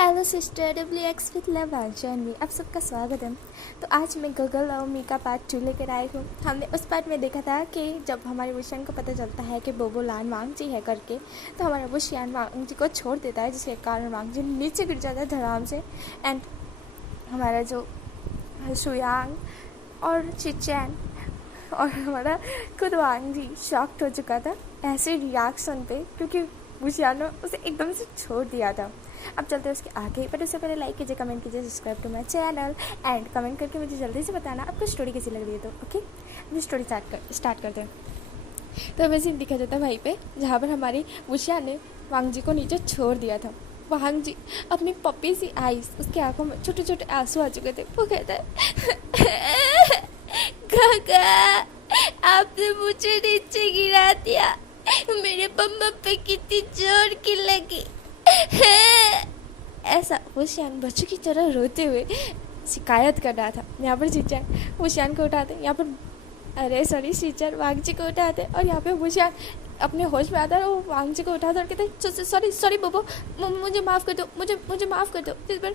Hello sister WX with love Janhvi, आप सबका स्वागत है। तो आज मैं गूगल लव मी का पार्ट 2 लेकर आई हूँ। हमने उस पार्ट में देखा था कि जब हमारे वुशियान को पता चलता है कि बोबो लान वांग जी है करके, तो हमारा वुशियान वांग जी को छोड़ देता है, जिसके कारण वांग जी नीचे गिर जाता है धड़ाम से। एंड हमारा जो शुयांग और चिचैन और हमारा खुद वांग जी शॉक्ड हो चुका था ऐसे रिएक्शन पे, क्योंकि वुशियान ने उसे एकदम से छोड़ दिया था। अब चलते हैं उसके आगे, बट उससे पहले लाइक कीजिए, कमेंट कीजिए, subscribe to my channel and comment करके मुझे जल्दी से बताना आपको स्टोरी कैसी लग रही है। तो ओके, अभी स्टोरी स्टार्ट करते हैं। तो हमें सीन दिखा जाता है वहीं पे जहाँ पर हमारी वुशियान ने वांग जी को नीचे छोड़ दिया था। वांग जी अपनी पप्पी सी आईज, उसकी आंखों में छोटे छोटे आंसू आ चुके थे। वो कहता है काका, आपने मुझे नीचे गिरा दिया, मेरे बम्बम पे कितनी जोर की लगी। ऐसा वुशियान बच्चों की तरह रोते हुए शिकायत कर रहा था। यहाँ पर चीचर वुशियान को उठाते, यहाँ पर चीचर वांग जी को उठाते, और यहाँ पे वुशियान अपने होश में आता है। वो वांग जी को उठाता और कहते सॉरी बोबो, मुझे माफ़ कर दो, मुझे माफ़ कर दो। इस पर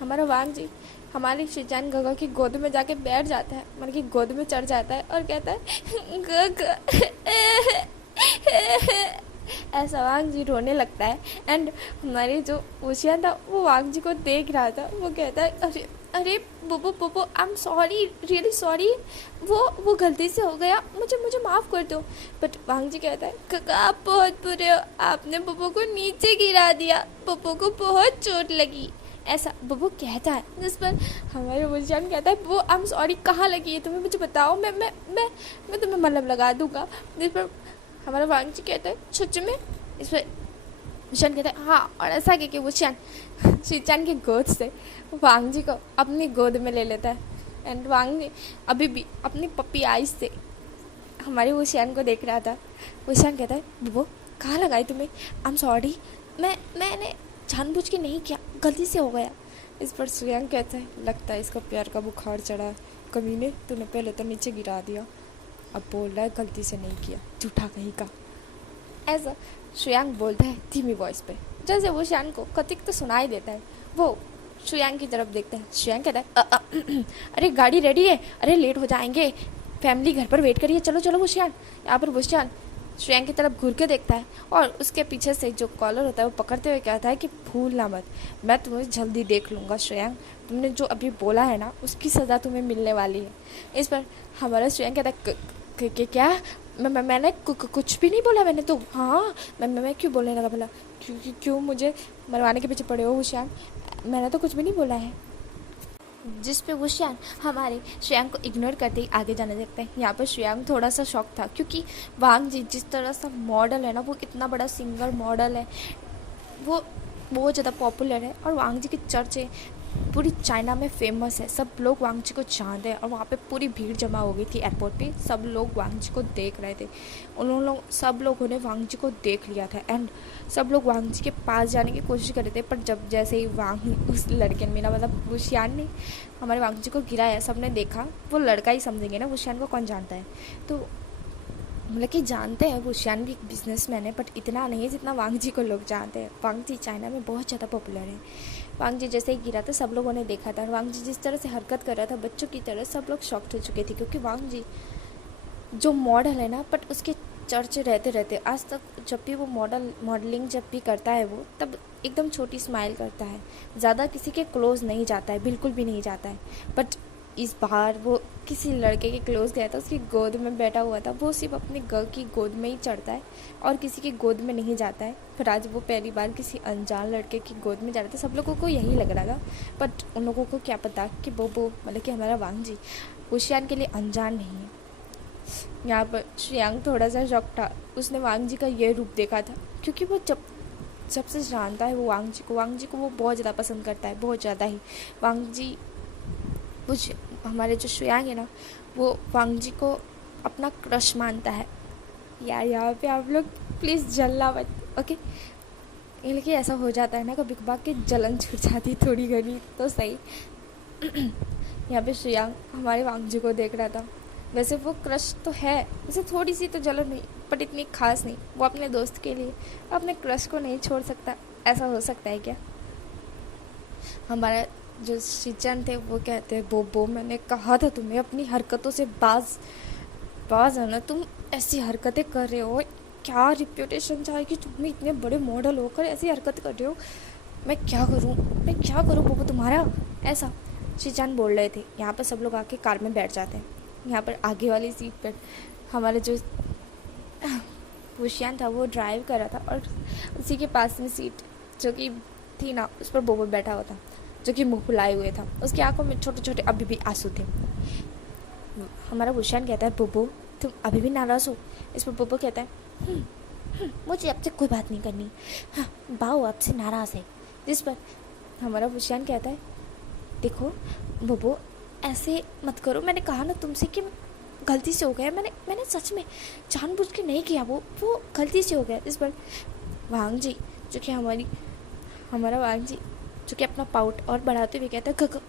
हमारा वांग जी हमारी शिचान गगा की गोद में जाके बैठ जाता है, मतलब की गोद में चढ़ जाता है और कहता है गगा। ऐसा वांग जी रोने लगता है। एंड हमारे जो वुशियान था वो वांग जी को देख रहा था। वो कहता है अरे अरे बोबो I am sorry, really sorry, वो गलती से हो गया, मुझे माफ़ कर दो। बट वांग जी कहता है काका आप बहुत बुरे हो, आपने बोबो को नीचे गिरा दिया, बोबो को बहुत चोट लगी। ऐसा बोबो कहता है, जिस पर हमारे वुशियान कहता है वो आई एम सॉरी कहाँ लगी है तुम्हें, मुझे बताओ, मैं तुम्हें मलहम लगा दूंगा। जिस पर हमारा वांग जी कहता है सच में। इस पर वुशियान कहता है हाँ, और ऐसा कि वुशियान शिचान की गोद से वांग जी को अपनी गोद में ले लेता है। एंड वांग जी अभी भी अपनी पप्पी आइज से हमारे वुशियान को देख रहा था। वुशियान कहता है बुबो कहाँ लगाई तुम्हें, आई एम सॉरी, मैंने जानबूझ के नहीं किया, गलती से हो गया। इस पर शुयांग कहता है लगता है इसका प्यार का बुखार चढ़ा है, कमीने तूने पहले तो नीचे गिरा दिया, अब बोल रहा है गलती से नहीं किया, झूठा कहीं का। ऐसा शुयांग बोलता है धीमी वॉइस पे, जैसे वो शुयांग को कतिक तो सुनाई देता है। वो शुयांग की तरफ देखता है। शुयांग कहता है अरे गाड़ी रेडी है, अरे लेट हो जाएंगे, फैमिली घर पर वेट करिए, चलो चलो वुशियान। यहाँ पर वुशियान शुयांग की तरफ घूर के देखता है और उसके पीछे से जो कॉलर होता है वो पकड़ते हुए कहता है कि भूलना मत, मैं तुम्हें जल्दी देख लूँगा शुयांग, तुमने जो अभी बोला है ना उसकी सज़ा तुम्हें मिलने वाली है। इस पर हमारा शुयांग कहता है क्या मैंने कुछ भी नहीं बोला, मैंने तो हाँ मैं क्यों बोलने लगा भला, क्यों मुझे मरवाने के पीछे पड़े हो वुशियान, मैंने तो कुछ भी नहीं बोला है। जिस पे वुशियान हमारे श्रेयांग को इग्नोर करते ही आगे जाने लगता है। यहाँ पर श्रेयांग थोड़ा सा शॉक था, क्योंकि वांग जी जिस तरह सा मॉडल है ना, वो इतना बड़ा सिंगर मॉडल है, वो बहुत ज़्यादा पॉपुलर है और वांग जी की चर्चे पूरी चाइना में फेमस है। सब लोग वांग जी को जानते हैं और वहाँ पे पूरी भीड़ जमा हो गई थी एयरपोर्ट पे, सब लोग वांग जी को देख रहे थे। सब लोगों ने वांग जी को देख लिया था एंड सब लोग वांग जी के पास जाने की कोशिश कर रहे थे, पर जब जैसे ही वांग उस लड़के ने, मेरा मतलब वुशियान ने हमारे वांग जी को गिराया, सब ने देखा, वो लड़का ही समझेंगे ना, वुशियान को कौन जानता है। तो मतलब कि जानते हैं वुशियान भी एक बिजनेसमैन है, बट इतना नहीं जितना वांग जी को लोग जानते हैं। वांग जी चाइना में बहुत ज़्यादा पॉपुलर है। वांग जी जैसे ही गिरा था सब लोगों ने देखा था, और वांग जी जिस तरह से हरकत कर रहा था बच्चों की तरह, सब लोग शॉक्ड हो चुके थे, क्योंकि वांग जी जो मॉडल है ना, बट उसके चर्चे रहते रहते आज तक, जब भी वो मॉडलिंग जब भी करता है वो तब एकदम छोटी स्माइल करता है, ज़्यादा किसी के क्लोज नहीं जाता है, बिल्कुल भी नहीं जाता है। बट इस बार वो किसी लड़के के क्लोज गया था, उसकी गोद में बैठा हुआ था, वो सिर्फ अपने गर्ल की गोद में ही चढ़ता है और किसी की गोद में नहीं जाता है। फिर आज वो पहली बार किसी अनजान लड़के की गोद में जा रहा था। सब लोगों को यही लग रहा था, बट उन लोगों को क्या पता कि वो मतलब कि हमारा वांग जी वुशियान के लिए अनजान नहीं है। यहाँ पर श्रेयांग थोड़ा सा शॉक था, उसने वांग जी का ये रूप देखा था, क्योंकि वो जब से जानता है वो वांग जी को वो बहुत ज़्यादा पसंद करता है, बहुत ज़्यादा ही। वांग जी हमारे जो श्रेयांग है ना, वो वांग जी को अपना क्रश मानता है। यार यहाँ पे आप लोग प्लीज़ जलना मत, ओके, लेकिन ऐसा हो जाता है ना कभी कभार के जलन छूट जाती थोड़ी घनी तो सही। यहाँ पे श्रेयांग हमारे वांग जी को देख रहा था। वैसे वो क्रश तो है, वैसे थोड़ी सी तो जलन नहीं, बट इतनी खास नहीं। वो अपने दोस्त के लिए अपने क्रश को नहीं छोड़ सकता, ऐसा हो सकता है क्या? हमारा जो शिचन थे वो कहते हैं, बोबो मैंने कहा था तुम्हें अपनी हरकतों से बाज बाज आना, तुम ऐसी हरकतें कर रहे हो, क्या रिप्यूटेशन जाएगी, तुम इतने बड़े मॉडल होकर ऐसी हरकत कर रहे हो, मैं क्या करूँ बोबो तुम्हारा, ऐसा शिचन बोल रहे थे। यहाँ पर सब लोग आके कार में बैठ जाते हैं। यहाँ पर आगे वाली सीट पर हमारा जो वुशियान था वो ड्राइव कर रहा था, और उसी के पास में सीट जो कि थी ना, उस पर बोबो बैठा हुआ था, जो कि मुंह फुलाए हुए था। उसकी आंखों में छोटे छोटे अभी भी आंसू थे। हमारा वुशियान कहता है, बोबो तुम अभी भी नाराज़ हो? इस पर बोबो कहता है, मुझे आपसे कोई बात नहीं करनी, हाँ बाओ आपसे नाराज़ है। जिस पर हमारा वुशियान कहता है, देखो बोबो ऐसे मत करो, मैंने कहा ना तुमसे कि गलती से हो गया, मैंने सच में जानबूझ के नहीं किया, वो गलती से हो गया। इस पर वांग जी जो कि हमारा वांग जी जो कि अपना पाउट और बढ़ाते हुए कहता है, गग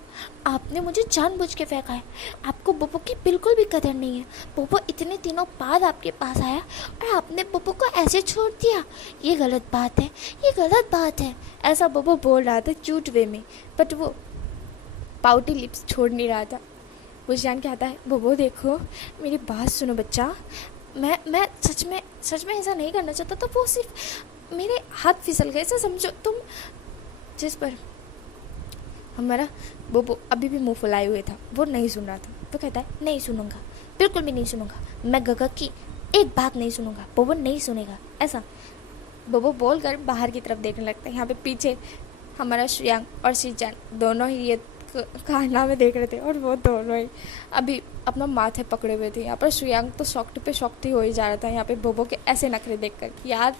आपने मुझे जानबूझ के फेंका है, आपको बोबो की बिल्कुल भी कदर नहीं है। बोबो इतने दिनों बाद आपके पास आया और आपने बोबो को ऐसे छोड़ दिया, ये गलत बात है, ये गलत बात है। ऐसा बोबो बोल रहा था क्यूट वे में, बट वो पाउटी लिप्स छोड़ नहीं रहा था। वुशियान कहता है, बोबो देखो मेरी बात सुनो बच्चा, मैं सच में ऐसा नहीं करना चाहता, तो वो सिर्फ मेरे हाथ फिसल गए, ऐसा समझो तुम। जिस पर हमारा बोबो अभी भी मुंह फुलाए हुए था, वो नहीं सुन रहा था। वो कहता है, नहीं सुनूंगा, बिल्कुल भी नहीं सुनूंगा, मैं गगा की एक बात नहीं सुनूंगा, बोबो नहीं सुनेगा। ऐसा बोबो बोल कर बाहर की तरफ देखने लगता है। यहाँ पे पीछे हमारा श्रेयांग और शिचान दोनों ही ये कारनामे देख रहे थे, और वो दोनों ही अभी अपना माथे पकड़े हुए थे। यहाँ पर श्रेयांग तो शॉक्ट पे शॉक्ट ही हो ही जा रहा था यहाँ पे बोबो के ऐसे नखरे देखकर कि यार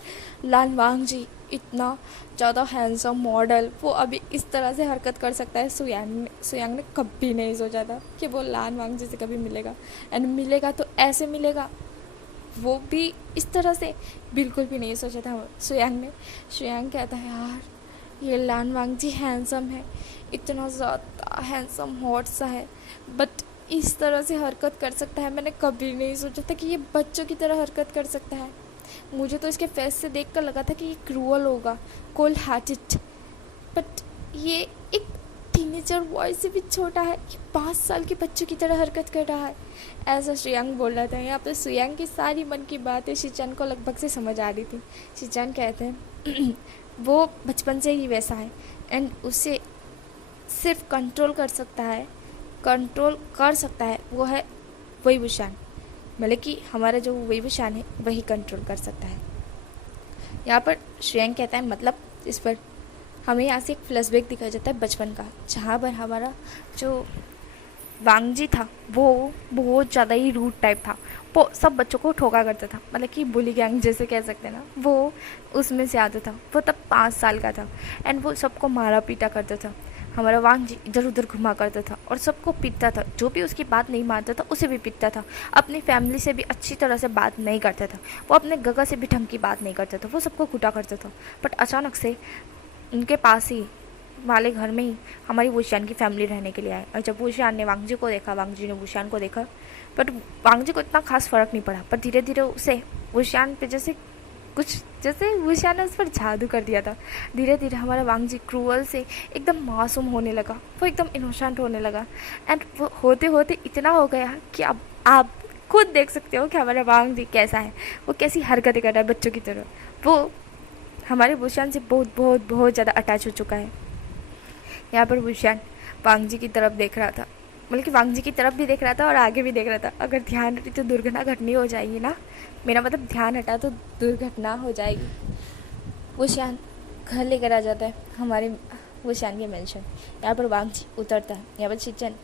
लान वांग जी इतना ज़्यादा हैंडसम मॉडल, वो अभी इस तरह से हरकत कर सकता है। श्रेयांग ने कभी नहीं सोचा था कि वो लान वांग जी से कभी मिलेगा, एंड मिलेगा तो ऐसे मिलेगा, वो भी इस तरह से बिल्कुल भी नहीं सोचा था श्रेयांग ने। श्रेयांग कहता है, यार ये लान वांग जी हैंडसम है, इतना ज़्यादा हैंडसम हॉट सा है, बट इस तरह से हरकत कर सकता है, मैंने कभी नहीं सोचा था कि ये बच्चों की तरह हरकत कर सकता है। मुझे तो इसके फेस से देखकर लगा था कि ये क्रूअल होगा, कोल्ड हार्टेड, बट ये एक टीनेजर बॉय से भी छोटा है, ये 5 साल के बच्चों की तरह हरकत कर रहा है। ऐसा श्रेयांग बोल रहा था। यहाँ पर श्रेयांग की सारी मन की बातें शिचान को लगभग से समझ आ रही थी। शिचान कहते हैं वो बचपन से ही वैसा है, एंड उसे सिर्फ कंट्रोल कर सकता है वो है वही वुशियान, मतलब कि हमारा जो वही वुशियान है वही कंट्रोल कर सकता है। यहाँ पर श्रेयांग कहता है, मतलब इस पर हमें यहाँ से एक फ्लैशबैक दिखाया जाता है बचपन का, जहाँ पर हमारा जो वांग जी था वो बहुत ज़्यादा ही रूड टाइप था, वो सब बच्चों को ठोका करता था, मतलब कि बुली गैंग जैसे कह सकते हैं ना, वो उसमें से आता था। वो तब 5 साल का था, एंड वो सबको मारा पीटा करता था। हमारा वांग जी इधर उधर घुमा करता था और सबको पीटता था, जो भी उसकी बात नहीं मानता था उसे भी पीटता था। अपनी फैमिली से भी अच्छी तरह से बात नहीं करता था, वो अपने गगा से भी ढंग की बात नहीं करता था, वो सबको कूटा करता था। बट अचानक से उनके पास ही वाले घर में ही हमारी वुशियान की फैमिली रहने के लिए आए, और जब वुशियान ने वांग जी को देखा, वांग जी ने वुशियान को देखा, बट वांग जी को इतना खास फ़र्क नहीं पड़ा। पर धीरे धीरे उसे वुशियान पे जैसे वुशियान ने उस पर जादू कर दिया था। धीरे धीरे हमारा वांग जी क्रूअल से एकदम मासूम होने लगा, वो एकदम इनोसेंट होने लगा, एंड वो होते होते इतना हो गया कि अब आप खुद देख सकते हो कि हमारा वांग जी कैसा है, वो कैसी हरकतें कर रहा है बच्चों की तरह। वो हमारे वुशियान से बहुत बहुत बहुत ज़्यादा अटैच हो चुका है। यहाँ पर वुशियान वांग जी की तरफ देख रहा था, मतलब कि वांग जी की तरफ भी देख रहा था और आगे भी देख रहा था। अगर ध्यान हटी तो दुर्घटना घटनी हो जाएगी ना, मेरा मतलब ध्यान हटा तो दुर्घटना हो जाएगी। वुशियान घर लेकर आ जाता है हमारे वुशियान के मेंशन। यहाँ पर वांग जी उतरता है। यहाँ पर शिचन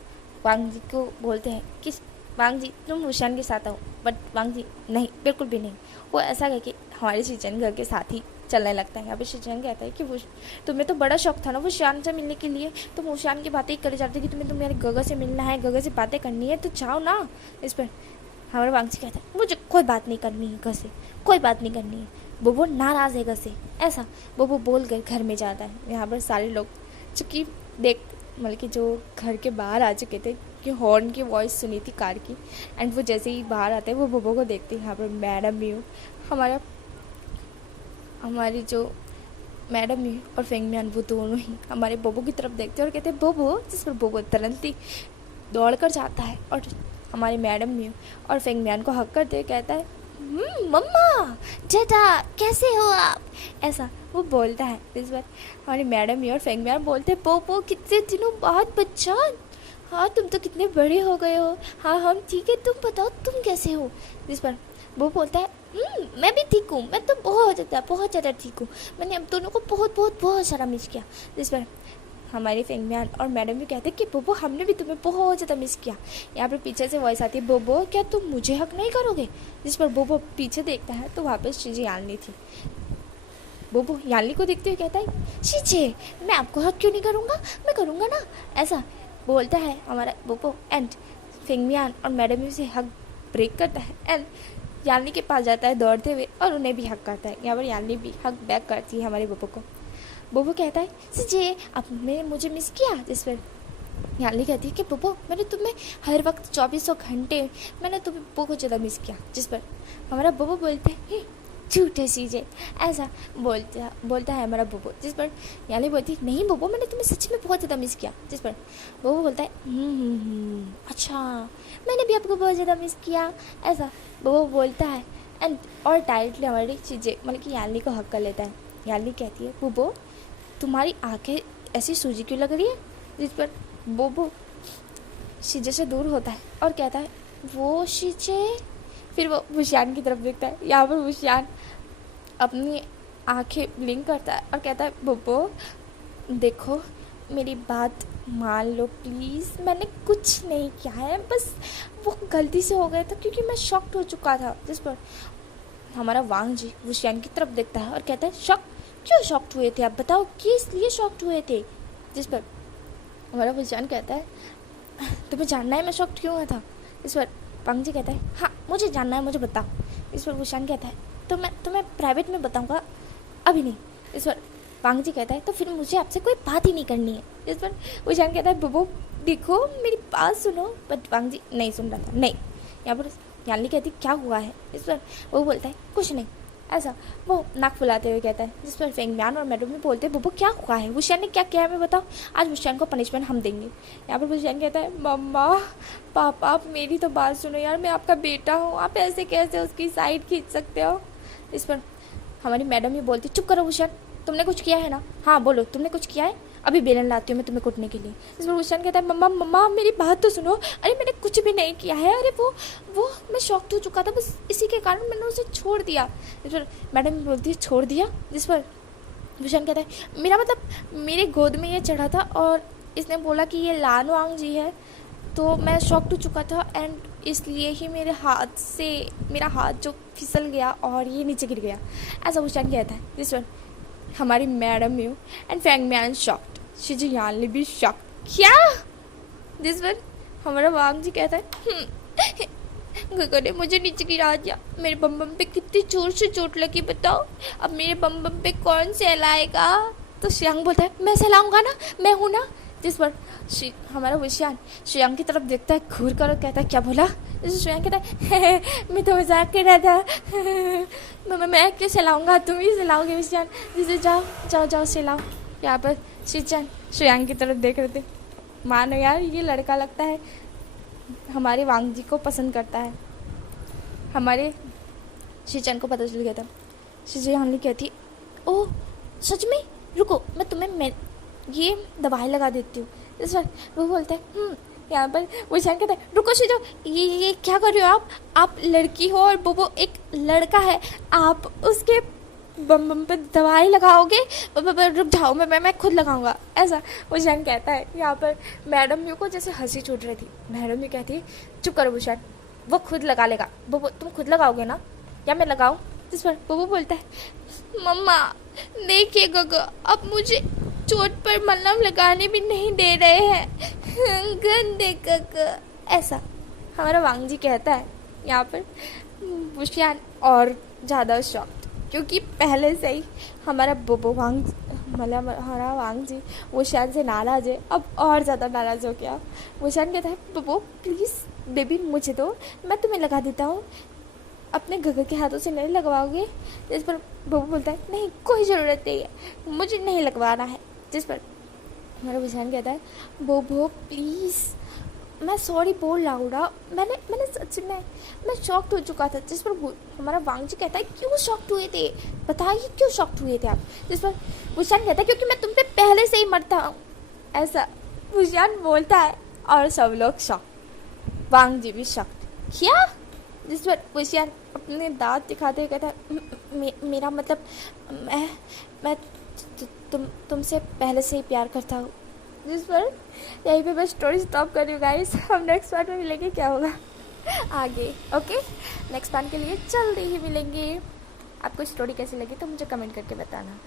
वांग जी को बोलते हैं कि वांग जी तुम वुशियान के साथ आओ, बट वांग जी नहीं, बिल्कुल भी नहीं। वो ऐसा कह के हमारे शिचन घर के साथ ही चलने लगता है। यहाँ पे शिचन कहता है कि वो तुम्हें तो बड़ा शौक था ना वुशियान से मिलने के लिए, तुम वुशियान की बातें ही करे जाते कि तुम्हें तो मेरे गगा से मिलना है, गगा से बातें करनी है, तो जाओ ना। इस पर हमारा वांग जी कहता है, मुझे कोई बात नहीं करनी है घर से, कोई बात नहीं करनी है। वो नाराज़ है घर से, ऐसा वो बोल कर घर में जाता है। यहाँ पर सारे लोग चूँकि मतलब कि जो घर के बाहर आ चुके थे कि हॉर्न की वॉइस सुनी थी कार की, एंड वो जैसे ही बाहर आते हैं वो बोबो को देखते हैं। यहाँ पर मैडम भी हो, हमारी जो मैडम ही और फेंगमियान वो दोनों ही हमारे बोबो की तरफ देखते हैं और कहते हैं बोबो, जिस पर बोबो तुरंत ही दौड़ कर जाता है और हमारी मैडम भी और फेंगमियान को हक करते हुए कहता है मम्मा जेठा कैसे हो आप, ऐसा वो बोलता है। इस बार हमारी मैडम ही और फेंगमियान बोलते हैं बोबो कितने दिनों बाद बच्चा, हाँ तुम तो कितने बड़े हो गए हो, हाँ हम ठीक है, तुम बताओ तुम कैसे हो। जिस पर वो बोलता है मैं भी ठीक हूँ, मैं तो बहुत ज़्यादा ठीक हूँ, मैंने अब दोनों को बहुत सारा मिस किया। जिस पर हमारे फेंगमियान और मैडम भी कहते हैं कि बोबो हमने भी तुम्हें बहुत ज़्यादा मिस किया। यहाँ पर पीछे से वॉइस आती है बोबो क्या तुम मुझे हक नहीं करोगे। जिस पर बोबो पीछे देखता है तो वहाँ पर शीजे यालनी थी। बोबो यालनी को देखते हुए कहता है शीजे मैं आपको हक क्यों नहीं करूँगा, मैं करूँगा ना, ऐसा बोलता है हमारा बोबो। एंड फेंगमियान और मैडम भी से हक ब्रेक करता है एंड यालनी के पास जाता है दौड़ते हुए और उन्हें भी हक करता है। यहाँ पर यालनी भी हक बैक करती है हमारे बोबो को। बोबो कहता है शीजे आपने मुझे मिस किया। जिस पर यालनी कहती है कि बोबो मैंने तुम्हें हर वक्त 24 घंटे मैंने तुम्हें बहुत ज़्यादा मिस किया। जिस पर हमारा बोबो बोलते हैं झूठे शीजे, ऐसा बोलता है हमारा बोबो। जिस पर यालनी बोलती है नहीं बोबो मैंने तुम्हें सच में बहुत ज़्यादा मिस किया। जिस पर बोबो बोलता है अच्छा मैंने भी आपको बहुत ज़्यादा मिस किया, ऐसा बोबो बोलता है। एंड और डायरेक्टली हमारी चीज़ें मतलब कि यालनी को हक कर लेता है। यालनी कहती है बोबो तुम्हारी आंखें ऐसी सूजी क्यों लग रही है। जिस पर बोबो शीजे से दूर होता है और कहता है वो शीजे, फिर वो वुशियान की तरफ देखता है। यहाँ पर वुशियान अपनी आंखें ब्लिंक करता है और कहता है बोबो देखो मेरी बात मान लो प्लीज़, मैंने कुछ नहीं किया है, बस वो गलती से हो गया था क्योंकि मैं शॉक्ड हो चुका था। जिस पर हमारा वांग जी वुशियान की तरफ देखता है और कहता है शॉक क्यों शॉक्ड हुए थे आप बताओ, किस लिए शॉक्ड हुए थे। जिस पर हमारा वुशियान कहता है तुम्हें जानना है मैं शॉक्ड क्यों हुआ था। इस पर वांग जी कहता है हाँ मुझे जानना है, मुझे बताओ। इस पर वुशियान कहता है तो मैं तुम्हें प्राइवेट में बताऊंगा, अभी नहीं। इस पर वांग जी कहता है तो फिर मुझे आपसे कोई बात ही नहीं करनी है। इस पर वुशियान कहता है बोबो देखो मेरी बात सुनो, बट वांग जी नहीं सुन रहा था। नहीं, यहाँ पर यालनी कहती क्या हुआ है। इस पर वो बोलता है कुछ नहीं, ऐसा वो नाक फुलाते हुए कहता है। जिस पर फेंगमियान और मैडम भी बोलते हैं बोबो क्या हुआ है, वुशियान ने क्या किया है मैं बताओ, आज वुशियान को पनिशमेंट हम देंगे। यहाँ पर वुशियान कहता है मम्मा पापा आप मेरी तो बात सुनो यार, मैं आपका बेटा हूँ, आप ऐसे कैसे उसकी साइड खींच सकते हो। इस पर हमारी मैडम भी बोलती चुप करो वुशियान, तुमने कुछ किया है ना, हाँ बोलो तुमने कुछ किया है, अभी बेलन लाती हूँ मैं तुम्हें कुटने के लिए। इस पर वुशियान कहता है मम्मा मेरी बात तो सुनो, अरे मैंने कुछ भी नहीं किया है, अरे वो मैं शॉक्ड हो चुका था, बस इसी के कारण मैंने उसे छोड़ दिया। इस पर मैडम बोलती है छोड़ दिया। जिस पर वुशियान कहता है मेरा मतलब मेरे गोद में ये चढ़ा था और इसने बोला कि ये लान वांग जी है, तो मैं शॉक्ड हो चुका था एंड इसलिए ही मेरे हाथ से मेरा हाथ जो फिसल गया और ये नीचे गिर गया, ऐसा वुशियान कहता है। जिस पर हमारी madam Yu and Fengmian shocked, शीजे यालनी भी शॉक्ड क्या। जिस पर हमारा वांग जी कहता है गगन ने मुझे नीचे गिरा दिया, मेरे बम बम पे कितनी जोर से चोट लगी बताओ, अब मेरे बम बम पे कौन सहलाएगा। तो श्रेयांग बोलता है मैं सहलाऊंगा ना, मैं हूँ ना। जिस पर हमारा वुशियान श्रेयांग की तरफ देखता है घूर कर और कहता है क्या बोला। श्रेयांग कहता है मैं तो मजाक कर रहा था, मैं क्यों सहलाऊंगा, तुम ही सहलाओगे वुशियान, जिसे जाओ सहलाओ। यहाँ पर शीचन श्रेयांग की तरफ देख रहे थे, मानो यार ये लड़का लगता है हमारे वांग जी को पसंद करता है। हमारे शीचन को पता चल गया था। शीचे यालनी कहती ओह सच में, रुको मैं तुम्हें ये दवाई लगा देती हूँ। इस वक्त वो बोलता है यहाँ पर वुशियान कहता है रुको शीजो, ये क्या कर रहे हो आप लड़की हो और वो एक लड़का है, आप उसके बम बम पे दवाई लगाओगे, रुक जाओ मैं खुद लगाऊंगा, ऐसा वुशियान कहता है। यहाँ पर मैडम यू को जैसे हंसी छूट रही थी। मैडम यू कहती है चुप करो वुशियान, वो खुद लगा लेगा, वो तुम खुद लगाओगे ना या मैं लगाऊं। जिस पर वो बोलता है मम्मा देखिए गगा अब मुझे चोट पर मलहम लगाने भी नहीं दे रहे हैं, गंदे गगा, ऐसा हमारा वांग जी कहता है। यहाँ पर वुशियान और ज़्यादा शॉक्ड क्योंकि पहले से ही हमारा बोबो वांग मतलब हमारा वांग जी वुशियान से नाराज़ है, अब और ज़्यादा नाराज़ हो गया। वुशियान कहता है बोबो प्लीज़ बेबी मुझे दो, मैं तुम्हें लगा देता हूँ। अपने गगर के हाथों से नहीं लगवाओगे? जिस पर बब्बू बोलता है नहीं कोई ज़रूरत नहीं है, मुझे नहीं लगवाना है। जिस पर हमारा विशान कहता है बोबो प्लीज़, मैं सॉरी बोल रहा हूँ ना, मैंने सच में मैं शॉक्ड हो चुका था। जिस पर हमारा वांगजी कहता है क्यों शॉक्ड हुए थे, बताइए क्यों शॉक्ड हुए थे आप? जिस पर विशान कहता है क्योंकि मैं तुम पे पहले से ही मरता हूँ, ऐसा विशान बोलता है और सब लोग शॉक, वांगजी भी शॉक्ड। क्या? जिस पर विशान अपने दांत दिखाते हुए कहता है मेरा मतलब मैं तुमसे पहले से ही प्यार करता हूँ। जिस पर यहीं पे मैं स्टोरी स्टॉप कर रही हूँ गाइस, हम नेक्स्ट पार्ट में मिलेंगे क्या होगा आगे। ओके, नेक्स्ट पार्ट के लिए जल्दी ही मिलेंगे। आपको स्टोरी कैसी लगी तो मुझे कमेंट करके बताना।